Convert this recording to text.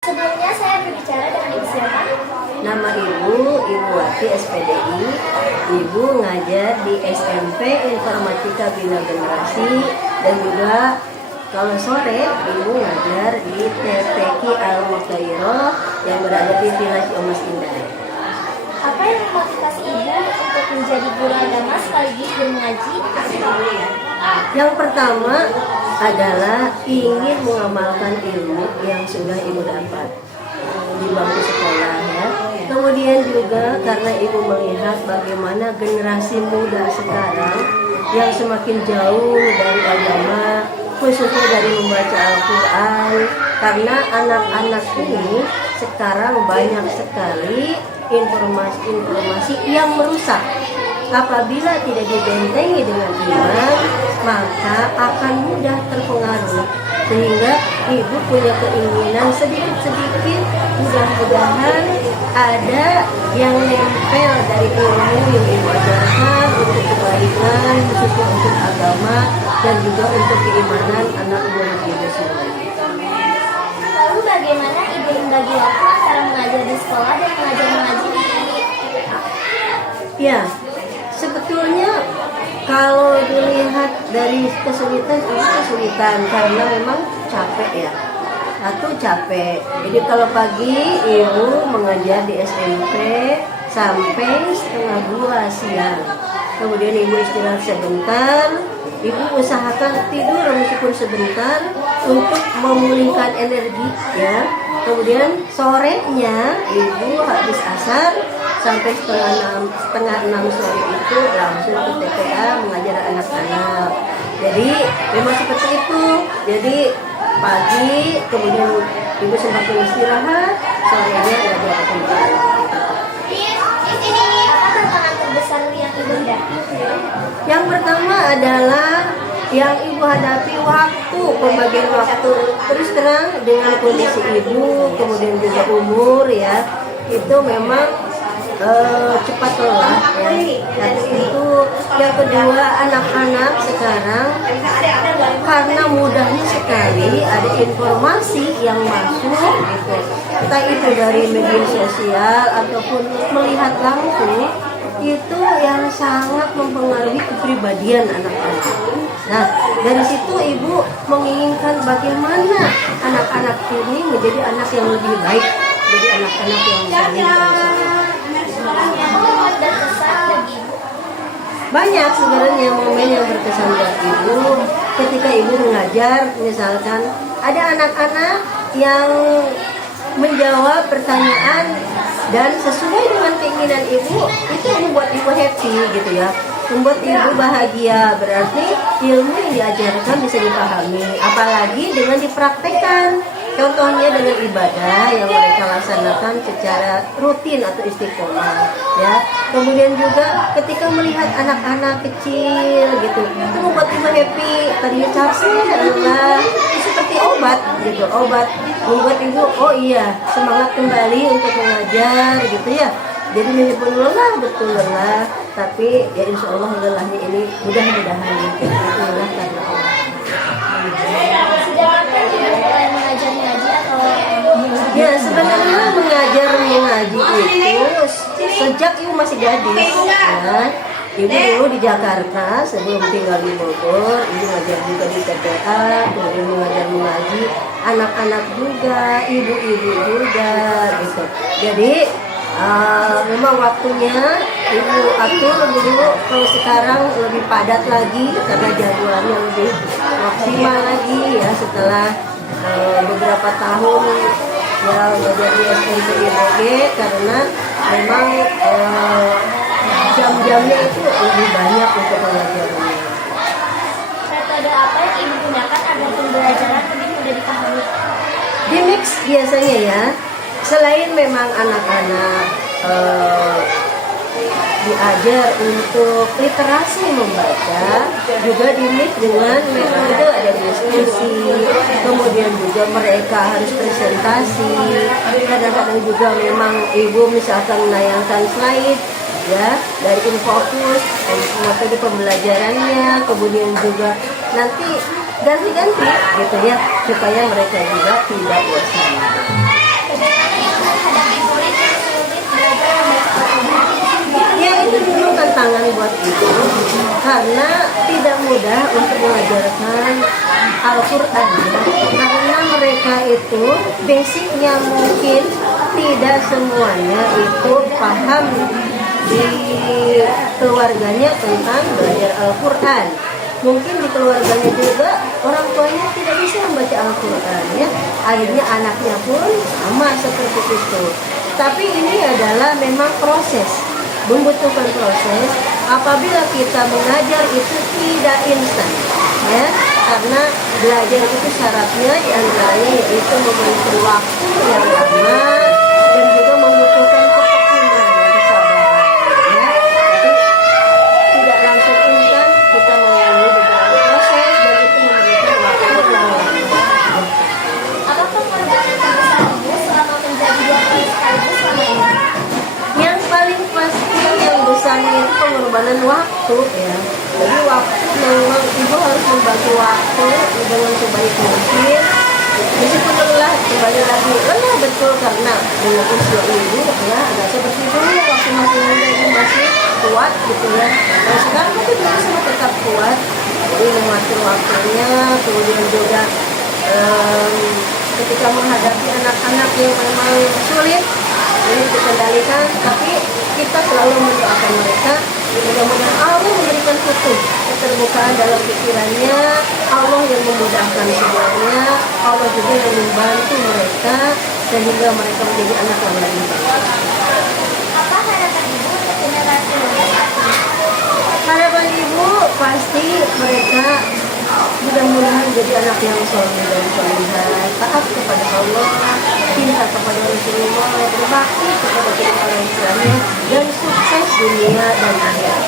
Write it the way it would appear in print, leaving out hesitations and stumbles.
Sebelumnya saya berbicara dengan Ibu siapa? Nama Ibu Wati SPDI. Ibu ngajar di SMP Informatika Bina Generasi dan juga kalau sore Ibu ngajar di TPQ Al-Mutairo yang berada di Village Omas Indah. Apa yang memotivasi Ibu untuk menjadi guru agama sekaligus guru mengaji? Yang pertama adalah ingin mengamalkan ilmu yang sudah Ibu dapat di bangku sekolah ya. Kemudian juga karena Ibu melihat bagaimana generasi muda sekarang yang semakin jauh dari agama, khususnya dari membaca Al-Quran, karena anak-anak ini sekarang banyak sekali informasi-informasi yang merusak. Apabila tidak dibentengi dengan iman, maka akan mudah terpengaruh. Sehingga Ibu punya keinginan sedikit-sedikit, mudah-mudahan ada yang nempel dari ilmu yang Ibu ajarkan untuk kebaikan, khususnya untuk agama dan juga untuk keimanan anak buah Ibu semua. Lalu bagaimana Ibu membagi waktu antara mengajar di sekolah dan mengajar mengaji di TPA? Ya, sebetulnya kalau dilihat dari kesulitan, itu kesulitan karena memang capek ya. Satu capek. Jadi kalau pagi Ibu mengajar di SMP sampai 1:30 siang. Kemudian Ibu istirahat sebentar. Ibu usahakan tidur meskipun sebentar untuk memulihkan energi ya. Kemudian sorenya Ibu habis asar sampai setengah enam sore itu langsung ke TPA mengajar anak-anak. Jadi memang seperti itu. Jadi pagi kemudian Ibu sempat istirahat, sorenya ngajar kembali. Apa tantangan terbesar yang Ibu hadapi? Yang pertama adalah yang Ibu hadapi waktu, pembagian waktu. Terus terang dengan kondisi Ibu, kemudian juga umur ya, itu memang cepat lelah ya. Satu itu, yang kedua anak-anak sekarang karena mudahnya sekali ada informasi yang masuk gitu. Entah itu dari media sosial ataupun melihat langsung, itu yang sangat mempengaruhi kepribadian anak-anak. Nah, dari situ Ibu menginginkan bagaimana anak-anak ini menjadi anak yang lebih baik, jadi anak-anak yang saling bersama. Momen berkesan bagi Ibu? Banyak sebenarnya momen yang berkesan buat Ibu ketika Ibu mengajar. Misalkan ada anak-anak yang menjawab pertanyaan dan sesuai dengan keinginan Ibu, itu membuat Ibu happy gitu ya, membuat Ibu bahagia. Berarti ilmu yang diajarkan bisa dipahami, apalagi dengan dipraktekkan. Contohnya dengan ibadah yang mereka laksanakan secara rutin atau istiqomah ya. Kemudian juga ketika melihat anak-anak kecil gitu, itu membuat Ibu happy. Tadinya capek adalah seperti obat gitu, obat membuat Ibu oh iya semangat kembali untuk mengajar gitu ya. Jadi meskipun lelah, betul lelah, tapi ya insya Allah lelahnya ini mudah-mudahan gitu, lelah karena Allah. Sejak kapan Ibu mulai mengajar mengaji atau Ya sebenarnya mengajar mengaji itu sejak Ibu masih gadis ya. Ibu dulu di Jakarta sebelum tinggal di Bogor, Ibu ngajar juga di TPA, kemudian mengajar mengaji anak-anak juga, ibu-ibu juga gitu. Jadi memang waktunya Ibu atur dulu, kalau sekarang lebih padat lagi karena jadwalnya lebih maksimal lagi ya setelah beberapa tahun ya menjadi SMP IBG, karena memang jam-jamnya itu lebih banyak untuk pelajarannya. metode apa yang Ibu gunakan agar pembelajaran lebih mudah dipahami? Di mix biasanya ya, selain memang anak-anak diajar untuk literasi membaca, juga di mix dengan metode ada diskusi, kemudian juga mereka harus presentasi. Kadang-kadang juga memang Ibu misalkan menayangkan slide ya dari Infocus, metode pembelajarannya, kemudian juga nanti ganti-ganti gitu ya supaya mereka juga tidak bosan. tantangan buat ibu karena tidak mudah untuk mengajarkan Al-Quran ya. Karena mereka itu basicnya mungkin tidak semuanya itu paham di keluarganya tentang belajar Al-Quran. Mungkin di keluarganya juga orang tuanya tidak bisa membaca Al-Quran ya. Akhirnya anaknya pun sama seperti itu. Tapi ini adalah memang proses, membutuhkan proses. Apabila kita mengajar itu tidak instan ya. Karena belajar itu syaratnya diantaranya yaitu membutuhkan waktu yang lama dan juga membutuhkan ketekunan dan kesabaran ya. Jadi tidak langsung instan, kita melalui beberapa proses dan itu memerlukan waktu yang lama. Apakah pengorbanan terbesar ibu selama menjadi dokter sekaligus selama ini? Yang paling pasti yang besarnya itu pengorbanan waktu ya. Jadi waktu memang ibu harus membagi waktu dengan sebaik mungkin. Meskipun lelah, kembali lagi lelah betul karena dengan usia ibu ya agak seperti dulu waktu masih muda ibu masih kuat gitu ya. Nah sekarang tapi berusaha tetap kuat. Jadi mengatur waktunya, kemudian juga ketika menghadapi anak-anak yang memang sulit ini dikendalikan, tapi kita selalu mendoakan mereka. Mudah-mudahan Allah memberikan keterbukaan dalam pikirannya, Allah yang memudahkan semuanya, Allah juga yang membantu mereka sehingga mereka menjadi anak yang lebih baik. Apa harapan ibu untuk generasi muda saat ini? Harapan ibu pasti mereka mudah-mudahan jadi anak yang soleh dan solehah, taat kepada Allah, cinta kepada Rasulullah, berbakti kepada kedua orang tuanya, dan sukses dunia dan akhirat.